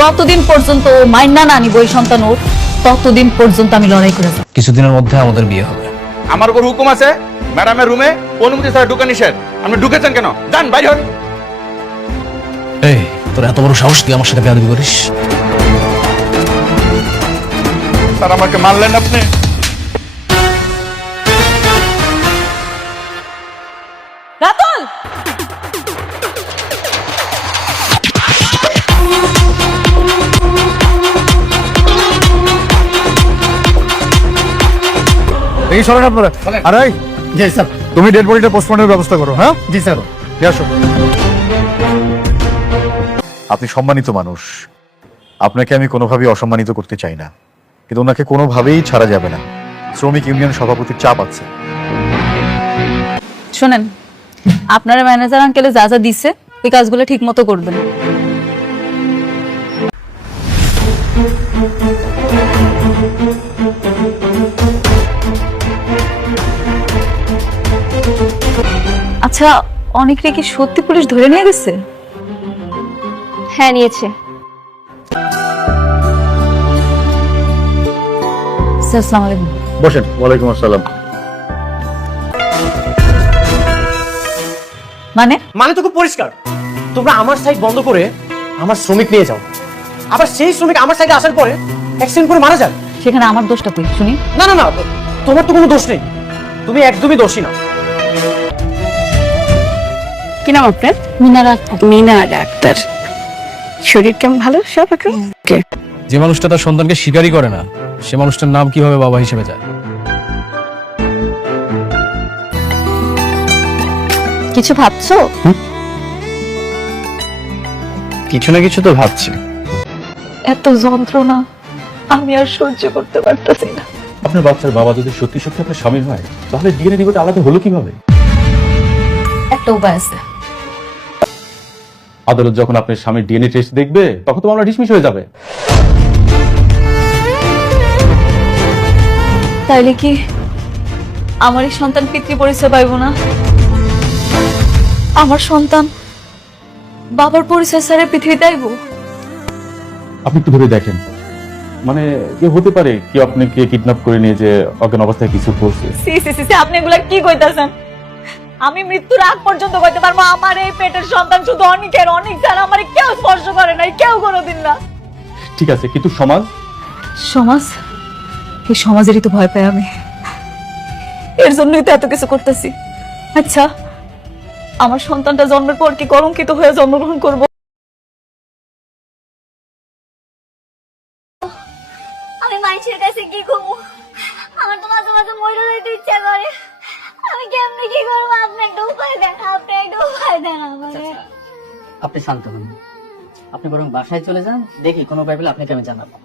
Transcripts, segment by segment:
যতদিন পর্যন্ত ও মাইনা না নিব এই সন্তান ওর, ততদিন পর্যন্ত আমি লড়াই করে যাব। কিছুদিনের মধ্যে আমাদের বিয়ে হবে। আমার উপর হুকুম আছে, ম্যাডামের রুমে অনুমতি ছাড়া ঢুকা নিষেধ। আপনি ঢুকেছেন কেন? যান বাইরে হন। এই, তোর এত বড় সাহস, তুই আমার সাথে বেয়াদবি করিস? স্যার আমাকে মারলেন আপনি? রাতুল, দেখি সরেন আপনারা। আরে জি স্যার। তুমি ডেড বডিটা পোস্টমর্টমের ব্যবস্থা করো। হ্যাঁ জি স্যার। আসো। আপনি সম্মানিত মানুষ, আপনাকে আমি কোনোভাবেই অসম্মানিত করতে চাই না, কিন্তু ওনাকে কোনোভাবেই ছাড়া যাবে না। শ্রমিক ইউনিয়ন সভাপতির চাপ আছে। শোনেন, আপনারা ম্যানেজার আঙ্কেলে যা যা দিছে ওই কাজগুলো ঠিক মতো করবেন। আচ্ছা, অনেকরে কি সত্যি পুলিশ ধরে নিয়ে গেছে? হ্যাঁ, নিয়েছে। স্যার, আসসালামু আলাইকুম। বসেন। ওয়ালাইকুম আসসালাম। মানে তো খুব পরিষ্কার, তোমরা আমার সাইট বন্ধ করে আমার শ্রমিক নিয়ে যাও, আবার সেই শ্রমিক আমার সাইডে আসার পরে অ্যাক্সিডেন্ট করে মারা যায়। সেখানে আমার দোষটা কই শুনি? না না না, তোমার তো কোনো দোষ নেই, তুমি একদমই দোষী না। কি নাম আপনার? মিনা ডাক্তার। শরীর কেমন? ভালো সব? ওকে। যে মানুষটা তার সন্তানকে স্বীকারই করে না, সে মানুষটার নাম কিভাবে বাবা হিসেবে যায়? কিছু ভাবছো? কিছু না কিছু তো ভাবছি। এত যন্ত্রণা আমি আর সহ্য করতে পারতেছি না। আপনার বাচ্চার বাবা যদি সত্যি সত্যি আপনার স্বামী হয়, তাহলে ডিএনএ রিপোর্ট আলাদা হলো কিভাবে? একটা উপায় আছে। আদালত যখন আপনার স্বামীর ডিএনএ টেস্ট দেখবে, তখন তো মামলা ডিসমিস হয়ে যাবে। তাইলে কি আমার এই সন্তান পিতৃ পরিচয় পাইব না? আমার সন্তান বাবার পরিচয় ছাড়া পৃথিবীতে আইব? আপনি একটু ভেবে দেখেন, মানে কি হতে পারে কি আপনাকে কিডন্যাপ করে নিয়ে যে অজ্ঞান অবস্থায় কিছু করছে। সি সি সি, আপনি এগুলা কি কইতাছেন? আমি মৃত্যুর আগ পর্যন্ত কইতে পারবো আমার এই পেটের সন্তান শুধু অনেকের, অনেক ছাড়া আমার কেউ স্পর্শ করে নাই, কেউ কোনোদিন না। ঠিক আছে, কিন্তু সমাজ সমাজ, এই সমাজেরই তো ভয় পাই আমি, এর জন্যই তো এত কিছু করতেছি। আচ্ছা, আমার সন্তানটা জন্মের পর কি কলঙ্কিত হয়ে জন্মগ্রহণ করবো? আমি মানুষের কাছে কি করবো? আমার তো মাঝে মাঝে মরে যাইতে ইচ্ছা করে। আমি কেমনে কি করবো? আপনি একটা উপায় দেন, আপনি একটা উপায় দেন আমাকে। আপনি শান্ত হন, আপনি বরং বাসায় চলে যান, দেখি কোনো উপায় পেলে আপনাকে আমি জানাবো।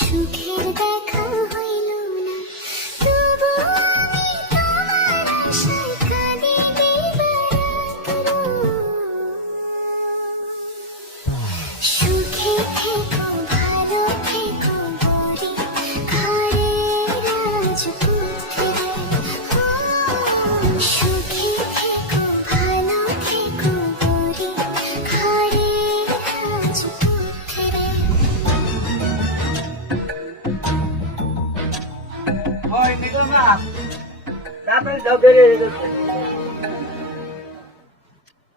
সুখের দেখা হইল না, তবু আমি তোমার আশায় কাঁদি দিবারাত্র। সুখে থেকো, ভালো থেকো, বুড়ি ঘরে রাজপুত্র। সুখে থেকো, ভালো থেকো, বুড়ি ঘরে রাজপুত্র।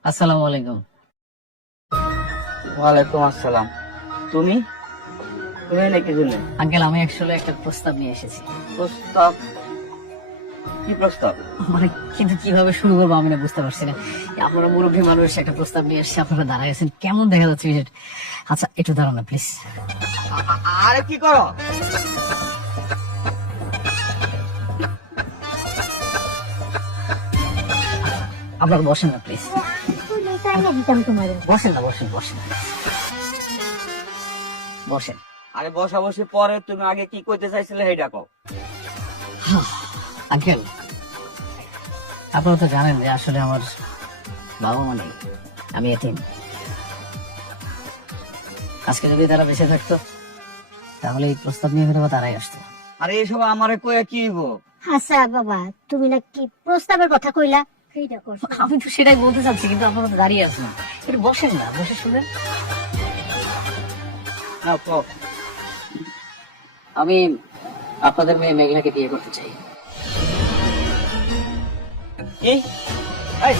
আসসালামু আলাইকুম। ওয়ালাইকুম আসসালাম। তুমি তুমি নাকি জন্য আঙ্কেল, আমি অ্যাকচুয়ালি একটা প্রস্তাব নিয়ে এসেছি। প্রস্তাব? কি প্রস্তাব? মানে কিন্তু কিভাবে শুরু করবো আমি না বুঝতে পারছি না। আপনারা মুরব্বী মানুষ, একটা প্রস্তাব নিয়ে এসেছি, আপনারা দাঁড়ায় আছেন, কেমন দেখা যাচ্ছে বিষয়টা? আচ্ছা, একটু দাঁড়ান না প্লিজ। আরে কি করো? আপনারা বসেন না প্লিজ। এনে দিতাম তোমার। বসেন না, বসেন বসেন বসেন। আরে বসা বসে পরে তুমি আগে কি করতে চাইছিলে সেইটা কও। আঙ্কেল, আপনারা তো জানেন যে আসলে আমার বাবা মা নেই, আমি এতিম। আজকে যদি তারা বেঁচে থাকতো তাহলে এই প্রস্তাব নিয়ে হয়তো তারাই আসতো। আরে এসব আমারে কয়ে কি গো? আচ্ছা বাবা, তুমি না কি প্রস্তাবের কথা কইলা, সেইটা করছো। আমি তো সেটাই বলতে চাচ্ছি, কিন্তু আপনারা তো দাঁড়িয়ে আছেন। একটু বসেন না, বসে শুনেন। নাও কও। আমি আপনাদের মেয়ে মেঘলাকে বিয়ে করতে চাই। কি? এই,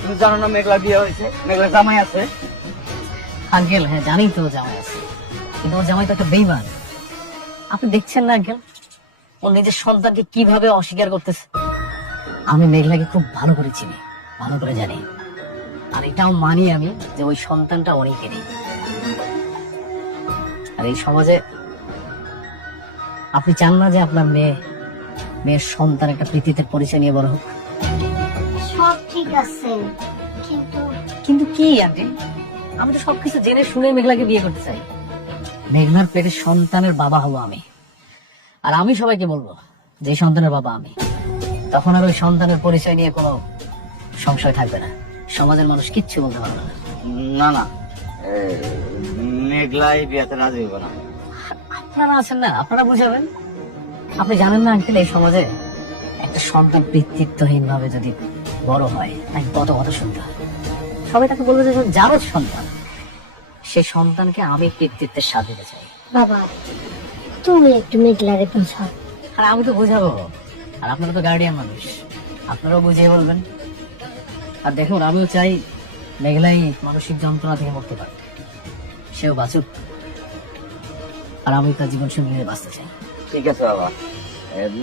তুমি জানো না মেঘলা বিয়ে হয়েছে, মেঘলা জামাই আছে? আঙ্কেল, হ্যাঁ জানি তো জামাই আছে, কিন্তু ওর জামাই তো একটা বেইমান। আপনি দেখছেন না আঙ্কেল, ও নিজের সন্তানকে কিভাবে অস্বীকার করতেছে। আমি মেঘলাকে খুব ভালো করে চিনি, ভালো করে জানি, আর এটাও মানি আমি যে ওই সন্তানটা অনেকেরই। আর এই সমাজে আপনি চান না যে আপনার মেয়ের সন্তান একটা পৃথিবীতে পরিচয় নিয়ে বড় হোক? সব ঠিক আছে, কিন্তু কিন্তু কি আন্টি, আমি তো সবকিছু জেনে শুনে মেঘলাকে বিয়ে করতে চাই। মেঘনার পেটের সন্তানের বাবা হবো আমি, আর আমি সবাইকে বলবো যে সন্তানের বাবা আমি। তখন আর ওই সন্তানের পরিচয় নিয়ে কোনো সংশয় থাকবে না, সমাজের মানুষ কিচ্ছু বলতে পারবে না। না না, মেঘলা এই বিয়েতে রাজি হইব না। আপনারা আছেন না, আপনারা বুঝাবেন। আপনি জানেন না আঙ্কেল, এই সমাজে একটা সন্তান পিতৃত্বহীন ভাবে যদি বড় হয় তাই কত শুনতে হয়। সবাই তাকে বলবে যে যারও সন্তান, সেই সন্তানকে আমি পিতৃত্বের স্বাদ দিতে চাই। বাবা তুমি একটু মেঘলারে বোঝাও। আর আমি তো বোঝাবো, আর আপনারা তো গার্ডিয়ান মানুষ, আপনারাও বুঝিয়ে বলবেন। আর দেখুন, আমিও চাই মেঘলাই মানসিক যন্ত্রণা থেকে মুক্তি পাক, সেও বাঁচুক, আর আমি তার জীবন সঙ্গী হয়ে বাঁচতে চাই। ঠিক আছে বাবা,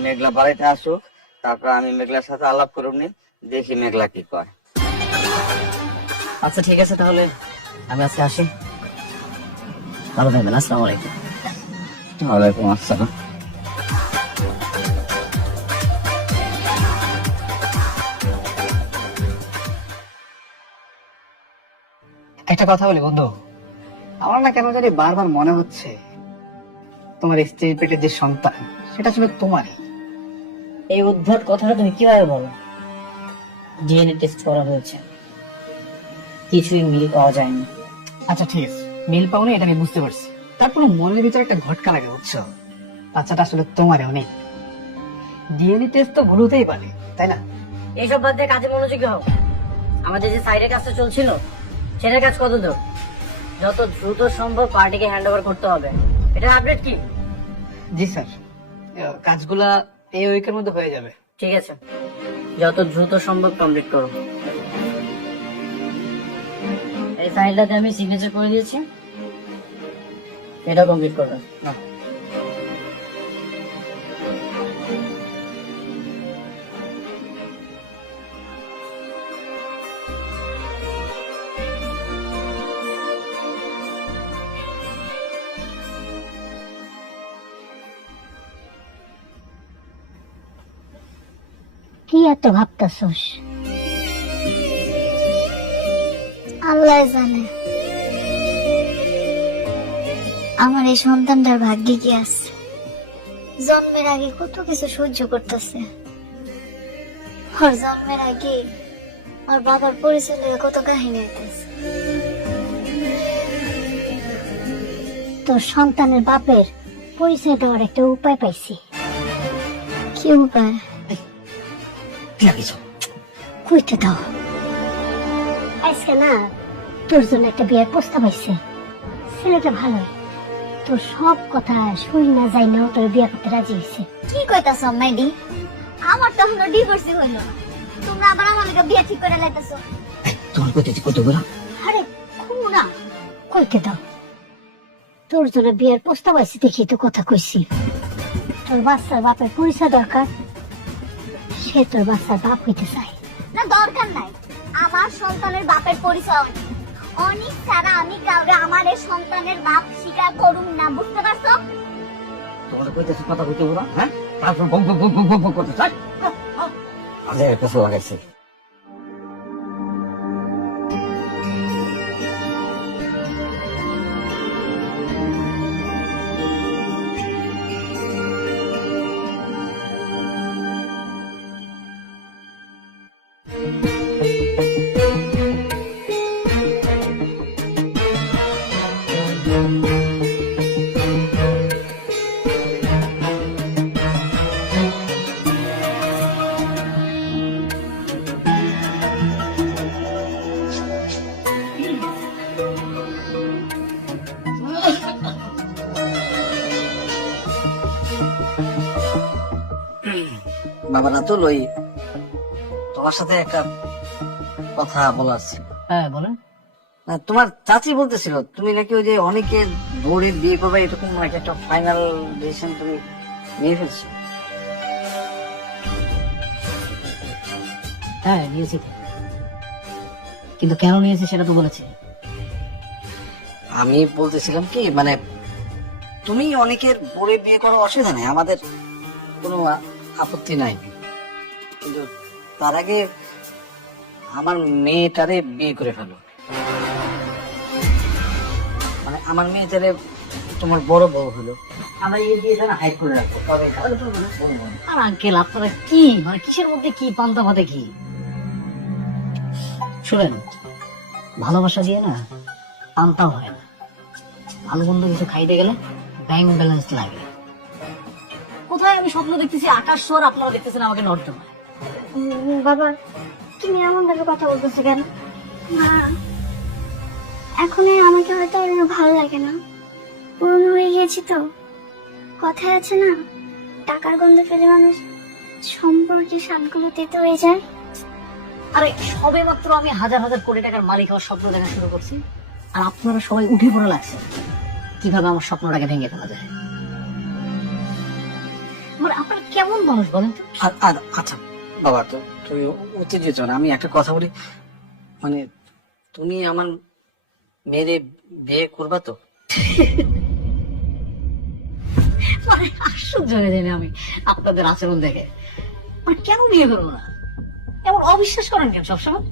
মেঘলা বাড়িতে আসুক, তারপর আমি মেঘলার সাথে আলাপ করুন, দেখি মেঘলা কি কয়। আচ্ছা ঠিক আছে, তাহলে আমি আজকে আসি। ভালো থাকবেন, আসসালামু আলাইকুম। ওয়ালাইকুম আসসালাম। একটা কথা বলি বন্ধু, আমার না কেন জানি বারবার মনে হচ্ছে তোমার স্ত্রীর পেটের যে সন্তান সেটা ছিল তোমারই। এই উদ্ভট কথাটা তুমি কিভাবে বলো? ডিএনএ টেস্ট করা হয়েছে, কিছুই মিল পাওয়া যায়নি। আচ্ছা ঠিক আছে, মিল পাওনি এটা আমি বুঝতে পারছি, তারপর মনের ভিতরে একটা ঘটকা লাগে, বুঝছো? বাচ্চাটা আসলে তোমারই অনেক। ডিএনএ টেস্ট তো ভুল হতেই পারে, তাই না? এইসব বাদ দিয়ে কাজে মনোযোগী হও। আমাদের যে সাইডের কাজটা চলছিল সেটার কাজ কত দূর? যত দ্রুত সম্ভব পার্টিকে হ্যান্ড ওভার করতে হবে। এটার আপডেট কি? জি স্যার, কাজগুলা এই উইকের মধ্যে হয়ে যাবে। ঠিক আছে, যত দ্রুত সম্ভব কমপ্লিট করো। এই ফাইলটাতে আমি সিগনেচার করে দিয়েছি, এটাও কমপ্লিট করবে। কি এত ভাবতেছস? আল্লাহ জানে আমার এই সন্তানটার ভাগ্যে কি আছে। জন্মের আগে কত কিছু সহ্য করতেছে, আর জন্মের আগে আর বাবার পরিচয় নিয়ে কত কাহিনী হইতেছে। তোর সন্তানের বাপের পরিচয় দেওয়ার একটা উপায় পাইছি। কি উপায়? কইতে দাও। আজকে না তোর জন্য একটা বিয়ের প্রস্তাব আইছে, ছেলেটা ভালো, তোর সব কথা শুই না যাই না তোর বিয়ে করতে রাজি হয়েছে। কি কইতাছ মাইডি? আমার তো এখনো ডিভোর্সই হইলো না, তোমরা আবার আমার লগে বিয়ে ঠিক করে লাইতাছ। তোমার কইতেছি কত বড়? আরে খুনা কইতে দাও। তোর জন্য বিয়ের প্রস্তাব আইছে দেখি তো কথা কইছি। তোর বাচ্চার বাপের পরিচয় দরকার, সে তোর বাচ্চার বাপ হইতে চায় না। দরকার নাই, আমার সন্তানের বাপের পরিচয় অনেক ছাড়া আমি কাউরে আমার এই সন্তানের বাপ স্বীকার করুম না, বুঝতে পারছো? তোমার কইতেছি কথা কইতে বলো, হ্যাঁ? তারপর বক বক বক বক বক করতে চাই। আরে কিছু লাগাইছে। বাবা রাতুল, ওই তোমার সাথে একটা কথা বলার ছিল। হ্যাঁ বলেন। না, তোমার চাচি বলতেছিল তুমি নাকি ওই যে অনেকে দৌড়ে বিয়ে করবে, এরকম নাকি একটা ফাইনাল ডিসিশন তুমি নিয়ে ফেলছো। হ্যাঁ নিয়েছি তো। কিন্তু কেন নিয়েছি সেটা তো বলেছি। আমি বলতেছিলাম কি, মানে তুমি অনেকের দৌড়ে বিয়ে করার অসুবিধা নেই, আমাদের কোনো আপত্তি নাই, কিন্তু তার আগে আমার মেয়েটারে বিয়ে করে ফেলো। মানে আমার মেয়েটারে তোমার বড় বউ হলো, আমার এই বিয়েটা না হাইড করে রাখো। আর আঙ্কেল আপনারা কি মানে কিসের মধ্যে কি পান্তা ভাতে কি? শুনেন, ভালোবাসা দিয়ে না পান্তাও হয় না। ভালো মন্দ কিছু খাইতে গেলে ব্যাংক ব্যালেন্স লাগে। কোথায় আমি স্বপ্ন দেখতেছি আকাশ স্বর, আপনারা দেখতেছেন আমাকে নর্দমা। বাবা তুমি এমন ভাবে কথা বলতেছো কেন? মা এখন আমাকে হয়তো আর ভালো লাগে না, পুরনো হয়ে গিয়েছি তো। কথায় আছে না, টাকার গন্ধ ফেলে মানুষ সম্পর্কে স্বাদগুলো তেতো হয়ে যায়। আরে সবে মাত্র আমি হাজার হাজার কোটি টাকার মালিক হওয়ার স্বপ্ন দেখা শুরু করছি, আর আপনারা সবাই উঠে পড়ে লাগছে কিভাবে আমার স্বপ্নটাকে ভেঙে ফেলা যায়। মানে আপনারা কেমন মানুষ বলেন তো? আচ্ছা বাবা, তো তুমি উত্তেজিত না, আমি একটা কথা বলি, মানে তুমি আমার মেয়েরে বিয়ে করবা তো? মানে আশ্চর্য হয়ে যাই আমি আপনাদের আচরণ দেখে। মানে কেন বিয়ে করবো না? এমন অবিশ্বাস করেন কেন সবসময়?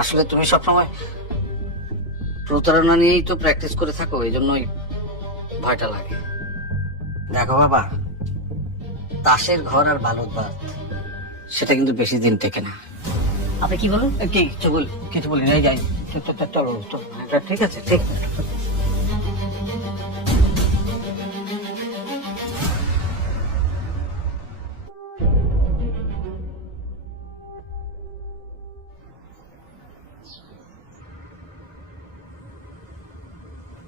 আসলে তুমি সবসময় প্রতারণা নিয়েই তো প্র্যাকটিস করে থাকো, এই জন্যই ভয়টা লাগে। দেখো বাবা, তাসের ঘর আর বালুর ভাত সেটা কিন্তু বেশি দিন টেকে না। আপনি কি বলেন? কিছু বলি নাই, যাই চলো, ঠিক আছে, ঠিক আছে।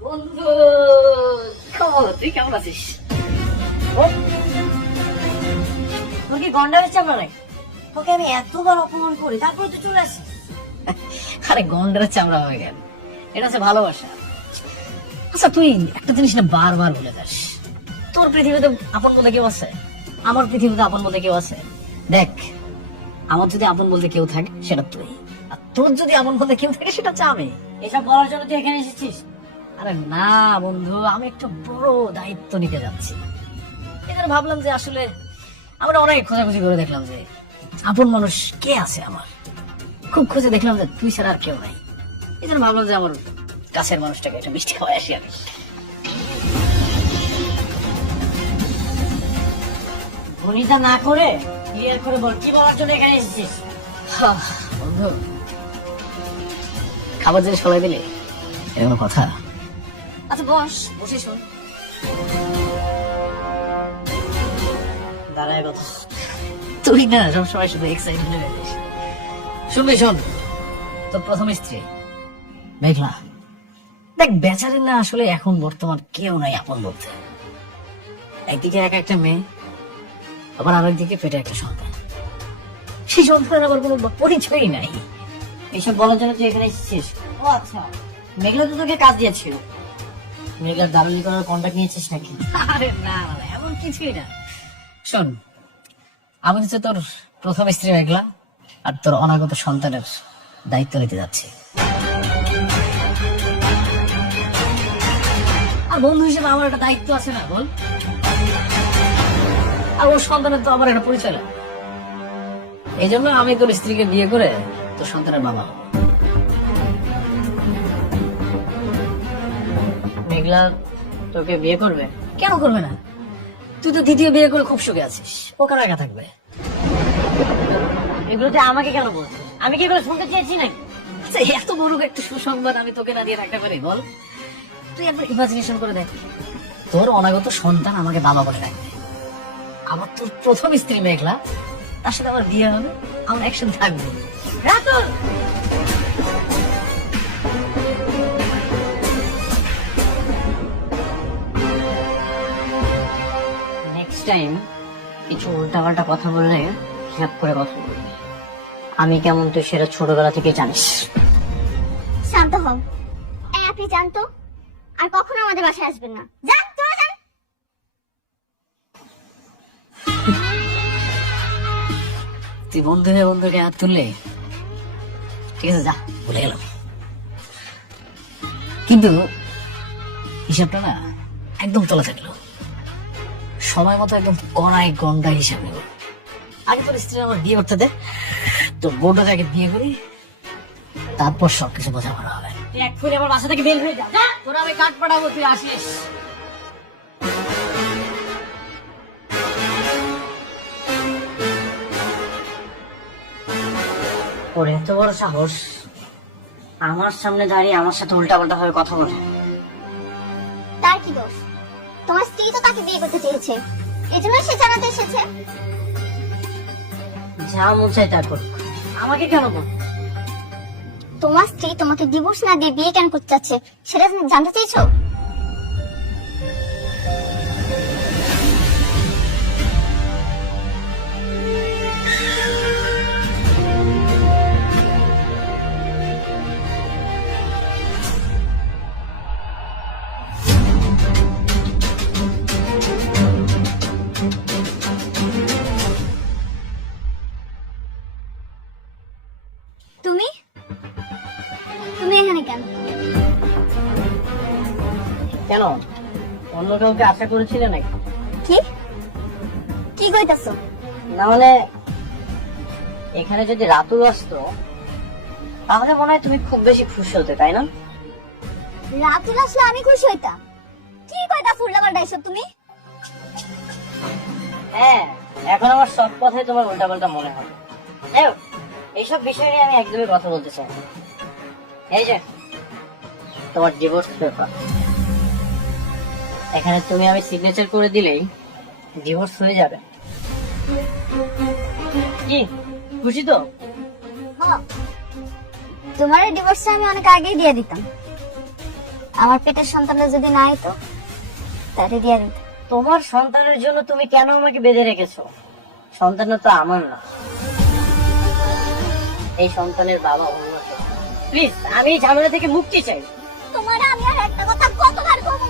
বন্ধু খবর, তুই কেমন আছিস? তোর কি গন্ডা হয়েছে আমরা নাই? তোকে আমি এতবার অপমান করি, তারপরে তুই চলে আসিস। আরে গন্ডার চামড়া হয়ে গেল, এটা হচ্ছে ভালোবাসা। আচ্ছা তুই একটা জিনিস না বারবার বলে যাস, তোর পৃথিবীতে আপন বলতে কেউ আছে, আমার পৃথিবীতে আপন বলতে কেউ আছে। দেখ, আমার যদি আপন বলতে কেউ থাকে সেটা তুই, আর তোর যদি আপন বলতে কেউ থাকে সেটা হচ্ছে আমি। এসব বলার জন্য তুই এখানে এসেছিস? আরে না বন্ধু, আমি একটা বড় দায়িত্ব নিতে যাচ্ছি। এখানে ভাবলাম যে আসলে আমরা অনেক খোঁজাখুঁজি করে দেখলাম যে আপন মানুষ কে আছে আমার, খুব খুঁজে দেখলাম যে তুই ছাড়া আর কেউ নাই। এই জন্য ভাবলাম যে আমার কাছের মানুষটাকে একটা মিষ্টি খাওয়াই আসি আমি। ভনিতা না করে ক্লিয়ার করে বল, কি বলার জন্য এখানে এসেছিস? বন্ধু, খাবার জিনিস ফলাই দিলে এরকম কথা? আচ্ছা বস, বসে শোন। দাঁড়ায় কথা, তুই না সবসময় শুধু এক্সাইটেড হয়ে যাস। শুনবি, শোন, তোর প্রথম স্ত্রী মেঘলা, দেখ বেচারের না আসলে এখন বর্তমান কেউ নাই আপন বলতে। একদিকে একা একটা মেয়ে, আবার আরেকদিকে পেটে একটা সন্তান, সেই সন্তানের আবার কোনো পরিচয়ই নাই। এইসব বলার জন্য তুই এখানে এসেছিস? ও আচ্ছা, মেঘলা তো তোকে কাজ দিয়েছিল, মেঘলার দালালি করার কন্ট্যাক্ট নিয়েছিস নাকি? আরে না না, এমন কিছুই না। শোন, আমি হচ্ছে তোর প্রথম স্ত্রী মেঘলা, আর তোর অনাগত সন্তানের দায়িত্ব নিতে যাচ্ছি। আর বন্ধু হিসেবে আমার একটা দায়িত্ব আছে না বল? আর ওর সন্তানের তো আমার একটা পরিচয় না। এই জন্য আমি তোর স্ত্রীকে বিয়ে করে তোর সন্তানের বাবা হব। মেঘলা তোকে বিয়ে করবে? কেন করবে না? তুই তো দ্বিতীয় বিয়ে করে খুব সুখে আছিস, ও কেন একা থাকবে? এগুলোতে আমাকে কেন বলছিস? আমি কি এগুলো শুনতে চেয়েছি নাকি? আচ্ছা, এত বড় একটা সুসংবাদ আমি তোকে না দিয়ে থাকতে পারি বল? তুই একবার ইমাজিনেশন করে দেখ, তোর অনাগত সন্তান আমাকে বাবা বলে ডাকবে, আবার তোর প্রথম স্ত্রী মেঘলা, তার সাথে আমার বিয়ে হবে, আমরা একসাথে থাকবো। রাতুল, নেক্সট টাইম কিছু কিছু উল্টাপাল্টা কথা বললে হিসাব করে কথা বলবি। আমি কেমন তুই সেটা ছোটবেলা থেকে জানিস। শান্ত হও। আপনি জানতো আর কখনো আমাদের বাসায় আসবেন না। যান চলে যান। তুই বন্ধু হয়ে বন্ধুকে হাত তুললে ঠিক আছে, যা ভুলে গেলাম, কিন্তু হিসাবটা না একদম তোলা থাকলো সময় মতো একদম কড়াই গন্ডা হিসাব নেব। আগে তোর স্ত্রী আমার বিয়ে করতে দে, তোর বোনটা আগে বিয়ে করি, তারপর সবকিছু বোঝাপড়া হবে। তুই এক ফুলে আমার বাসা থেকে বের হয়ে যা, তোরা আমি কাঠ পাঠাবো, তুই আসিস। ওর এত বড় সাহস আমার সামনে দাঁড়িয়ে আমার সাথে উল্টাপাল্টা ভাবে কথা বলে। তার কি দোষ? তোমার স্ত্রী তো তাকে বিয়ে করতে চেয়েছে, এজন্য সে জানাতে এসেছে। যা মন চাই তা করুক, আমাকে কেন বল? তোমার স্ত্রী তোমাকে ডিভোর্স না দিয়ে বিয়ে কেন করতে চাচ্ছে সেটা জানতে চেয়েছো? তুমি তুমি এখানে কেন? কেন, অন্য কাউকে আশা করেছিলে নাকি? কি কি কইতাছো? না মানে এখানে যদি রাতুল আসতো তাহলে মনে হয় তুমি খুব বেশি খুশি হতে, তাই না? রাতুল আসলে আমি খুশি হইতাম? কি কইতাছো উল্টাপাল্টা এসব তুমি? হ্যাঁ, এখন আমার সব কথাই তোমার উল্টাপাল্টা মনে হবে। এইসব বিষয় নিয়ে আমি একদমই কথা বলতে চাই না। এই যে তোমার ডিভোর্স পেপার, এখানে তুমি আমি সিগনেচার করে দিলেই ডিভোর্স হয়ে যাবে। কি খুশি তো? তোমার ডিভোর্সটা আমি অনেক আগেই দিয়ে দিতাম। আমার পেটের সন্তানটা যদি না হইতো তাহলে দিয়ে দিতাম। তোমার সন্তানের জন্য তুমি কেন আমাকে বেঁধে রেখেছো? সন্তানটা তো আমার না, এই সন্তানের বাবা অন্য কেউ। প্লিজ, আমি এই ঝামেলা থেকে মুক্তি চাই। তোমার আমি আর একটা কথা কতবার কমু?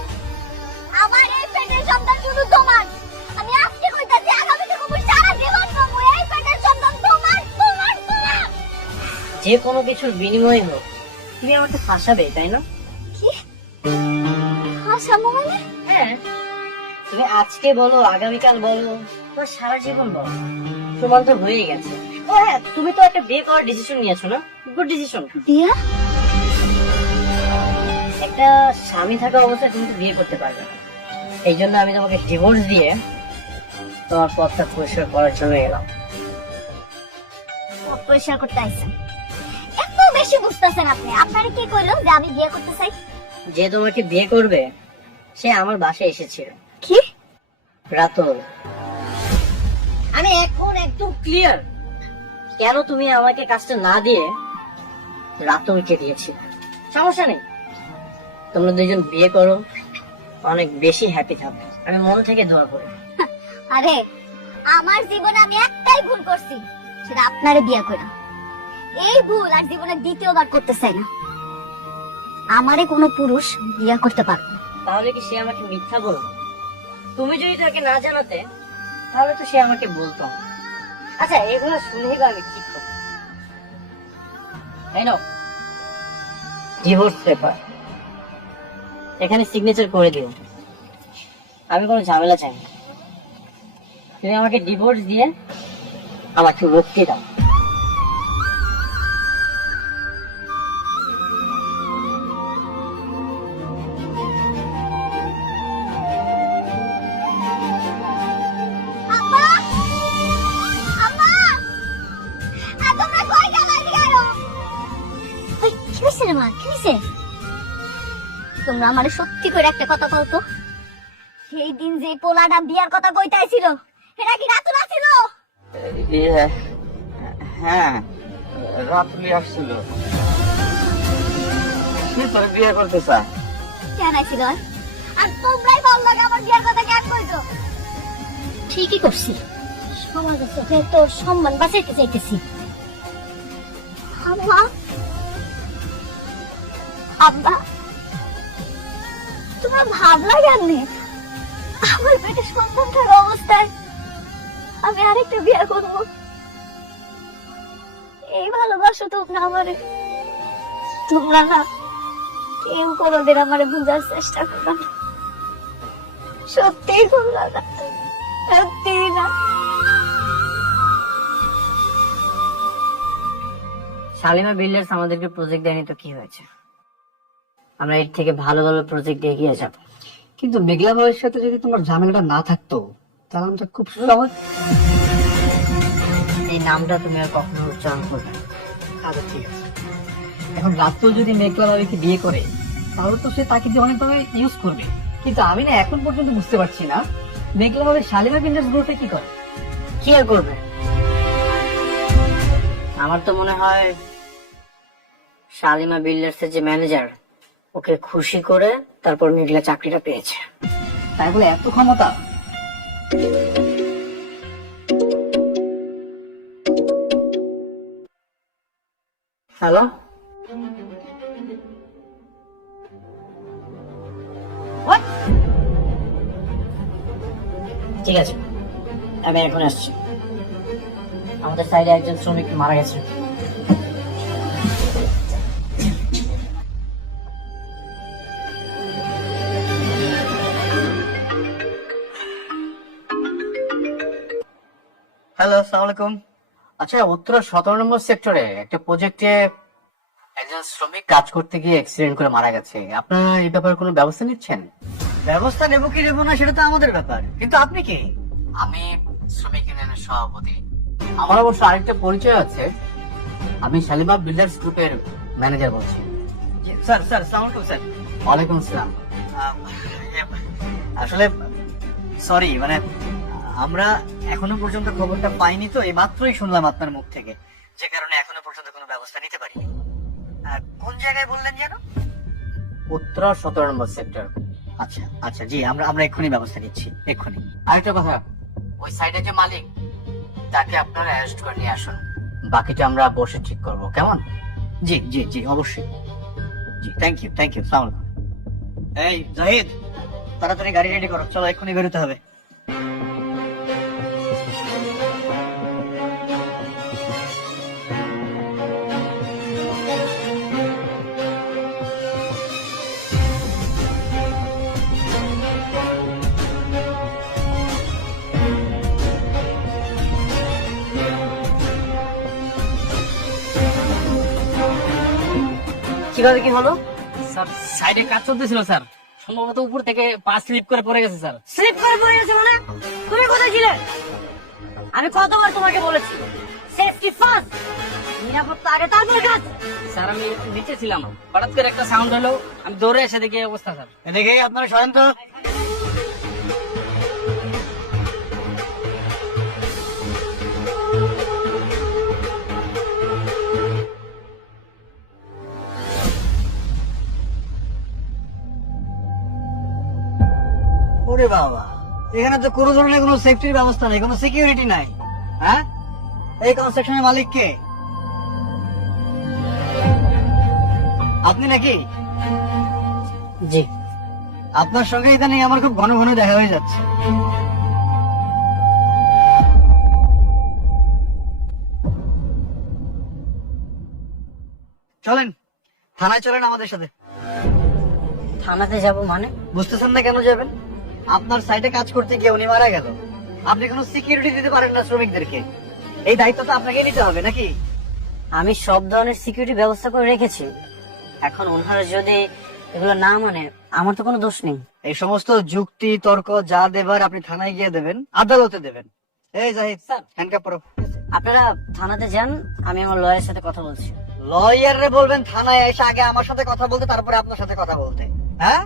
আমার এই পেটের সন্তান শুধু তোমার। আমি আজকে কইতাছি, আগামীতে কমু, সারা জীবন কমু। এই পেটের সন্তান তোমার, তোমার, তোমার। যে কোনো কিছুর বিনিময়ে হোক তুমি আমাকে ফাঁসাবে, তাই না? কি হাসামো মানে? হ্যাঁ, তুমি আজকে বলো, আগামীকাল বলো, তোমার সারা জীবন বলো, প্রমাণ তো হয়ে গেছে। ও হ্যাঁ, তুমি তো একটা বিয়ে করার ডিসিশন নিয়েছো না? Good decision. বিয়া? একটা স্বামী থাকা অবস্থায় তুমি তো বিয়ে করতে পারবে না, এই জন্য আমি তোমাকে ডিভোর্স দিয়ে তোমার পথটা পরিষ্কার করার জন্য এলাম। পরিষ্কার করতে আইছেন? এত বেশি বুঝতেছেন আপনি? আপনারা কি কইলো যে আমি বিয়ে করতে চাই? যে তোমাকে বিয়ে করবে সে আমার বাসায় এসেছিল। কি? রাতুল। আমি এখন একদম ক্লিয়ার কেন তুমি আমাকে কাজটা না দিয়ে রাতুলকে দিয়েছিলে। সমস্যা নেই, তোমরা দুজন বিয়ে করো, অনেক বেশি হ্যাপি থাকবে, আমি মন থেকে দোয়া করি। আরে আমার জীবনে আমি একটাই ভুল করছি, সেটা আপনারে বিয়ে করা। এই ভুল আর জীবনে দ্বিতীয়বার করতে চাই না। আমারে কোনো পুরুষ বিয়ে করতে পারবে না। তাহলে কি সে আমাকে মিথ্যা বলবো? তুমি যদি তাকে না জানাতে তাহলে তো সে আমাকে বলতো। আচ্ছা, এগুলো শুনেই বা আমি কি করব? এই নাও ডিভোর্স পেপার, এখানে সিগনেচার করে দিও। আমি কোনো ঝামেলা চাই না, তুমি আমাকে ডিভোর্স দিয়ে আমাকে মুক্তি দাও। আম্মা! আম্মা! তোমরা কই গেলা? এদিকে আয়ো। এই, কি হইছে রে মা? কি হইছে? তোমরা আমারে সত্যি করে একটা কথা বলতো, সেই দিন যে পোলাটা বিয়ার কথা কইতাইছিল এটা কি রাতুল ছিল? হ্যাঁ, রাতুলি আসছিল, সে তোর বিয়ে করতে চায়। কেন আইছিল? আর তোমরাই বললা আমার বিয়ার কথা কেন কইছো? ঠিকই করছি, সমাজের চোখে তোর সম্মান বাঁচাইতে চাইতেছি। আম্মা, আব্বা, তোমরা ভাবলা কেমনে আমার পেটে সন্তান থাকা অবস্থায় আমি আরেকটা বিয়ে করবো? এই ভালোবাসো তোমরা আমারে, তোমরা না কেউ কোনোদিন আমারে বুঝার চেষ্টা করো না। সত্যি তোমরা না, সত্যি না। শালিমা বিল্ডার্স আমাদেরকে প্রজেক্ট দেয়নি তো কি হয়েছে? আমরা এর থেকে ভালো ভালো প্রজেক্ট এগিয়ে যাব। কিন্তু মেঘলা ভাইয়ের সাথে যদি তোমার ঝামেলাটা না থাকতো তাহলে আমরা খুব সহজ। এই নামটা তুমি আর কখনো উচ্চারণ করবে না। আচ্ছা ঠিক আছে, এখন রাত্রেও যদি মেঘলা ভাইকে বিয়ে করে তাহলে তো সে তাকে দিয়ে অনেকভাবে ইউজ করবে। কিন্তু আমি না এখন পর্যন্ত বুঝতে পারছি না মেঘলা ভাবে শালিমা বিল্ডার্স গ্রুপে কি করে। কি আর করবে? আমার তো মনে হয় শালিমা বিল্ডার্স এর যে ম্যানেজার, ওকে খুশি করে তারপর মেঘলা চাকরিটা পেয়েছে। তাই বলে এত ক্ষমতা? হ্যালো, ঠিক আছে, আমি এখন আসছি। আমাদের সাইডে একজন শ্রমিক মারা গেছে। হ্যালো, আসসালামু আলাইকুম। আচ্ছা, উত্তরা 17 নম্বর সেক্টরে একটা প্রজেক্টে একজন শ্রমিক কাজ করতে গিয়ে অ্যাক্সিডেন্ট করে মারা গেছে। আপনারা এই ব্যাপারে কোনো ব্যবস্থা নিচ্ছেন? ব্যবস্থা নেবো কি নেবো না সেটা তো আমাদের ব্যাপার, কিন্তু আপনি কি? আমি শ্রমিক ইউনিয়নের সভাপতি। আমার অবশ্য আরেকটা পরিচয় আছে, আমি শালিমা বিল্ডার্স গ্রুপের ম্যানেজার বলছি। স্যার, স্যার, আসসালামু আলাইকুম স্যার। ওয়ালাইকুম আসসালাম। আসলে সরি, মানে আমরা এখনো পর্যন্ত খবরটা পাইনি, তো এই মাত্রই শুনলাম আপনার মুখ থেকে, যে কারণে এখনো পর্যন্ত কোনো ব্যবস্থা নিতে পারিনি। কোন জায়গায় বললেন যেন? উত্তরা 17 নম্বর সেক্টর। আচ্ছা আচ্ছা, জি, আমরা এক্ষুনি ব্যবস্থা নিচ্ছি, এক্ষুনি। আরেকটা কথা, ওই সাইডের যে মালিক তাকে আপনারা অ্যারেস্ট করে নিয়ে আসুন, বাকিটা আমরা বসে ঠিক করব, কেমন? জি জি জি, অবশ্যই। জি, থ্যাংক ইউ, থ্যাংক ইউ। সালাম। এই জাহিদ, তাড়াতাড়ি গাড়ি রেডি করো, চলো এক্ষুনি বেরোতে হবে। কিভাবে কি হলো? স্যার, সাইডে কাজ চলতেছিল স্যার, সম্ভবত উপর থেকে পা স্লিপ করে পড়ে গেছে স্যার। স্লিপ করে পড়ে গেছে মানে? তুমি কোথায় ছিলে? আমি কতবার তোমাকে বলেছি সেফটি ফার্স্ট, নিরাপত্তা আগে, তারপর কাজ। স্যার, আমি নিচে ছিলাম, হঠাৎ করে একটা সাউন্ড হলো, আমি দৌড়ে এসে দেখি এই অবস্থা স্যার। এদিকে আপনারা সরেন তো। ওরে বাবা, এখানে তো কোনো ধরনের কোনো সেফটির ব্যবস্থা নেই, কোনো সিকিউরিটি নাই। হ্যাঁ, এই কনস্ট্রাকশনের মালিক কে? আপনি নাকি? জি। আপনার সঙ্গে ইদানিং আমার খুব ঘন ঘন দেখা হয়ে যাচ্ছে। চলেন থানায়, চলেন আমাদের সাথে। থানাতে যাব মানে? বুঝতেছেন না কেন যাবেন? আপনার সাইটে কাজ করতে গিয়ে উনি মারা গেল, আপনি কোনো সিকিউরিটি দিতে পারেন না শ্রমিকদেরকে, এই দায়িত্ব তো আপনাকে নিতে হবে নাকি? আমি সব ধরনের সিকিউরিটি ব্যবস্থা করে রেখেছি, এখন ওনারা যদি এগুলো না মানে আমার তো কোনো দোষ নেই। এই সমস্ত যুক্তি তর্ক যা দেবার আপনি থানায় গিয়ে দেবেন, আদালতে দেবেন। এই জাহিদ, হ্যান্ডকাপ পরো। আপনারা থানাতে যান, আমি আমার লয়ারের সাথে কথা বলছি। লয়ার রে বলবেন থানায় এসে আগে আমার সাথে কথা বলতে, তারপরে আপনার সাথে কথা বলতে। হ্যাঁ,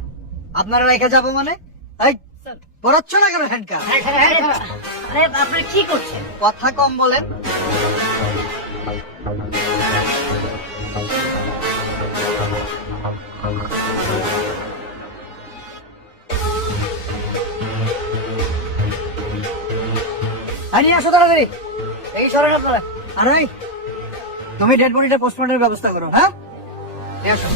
আপনারা রেখে যাবো মানে? এই পড়াচ্ছ না কেন হ্যান্ডকাপ? আপনি কি করছেন? কথা কম বলেন। আর নিয়ে আসো তাড়াতাড়ি। এই সরেন আপনারা। আর তুমি ডেড বডিটা পোস্টমর্টমের ব্যবস্থা করো, হ্যাঁ? নিয়ে আসো।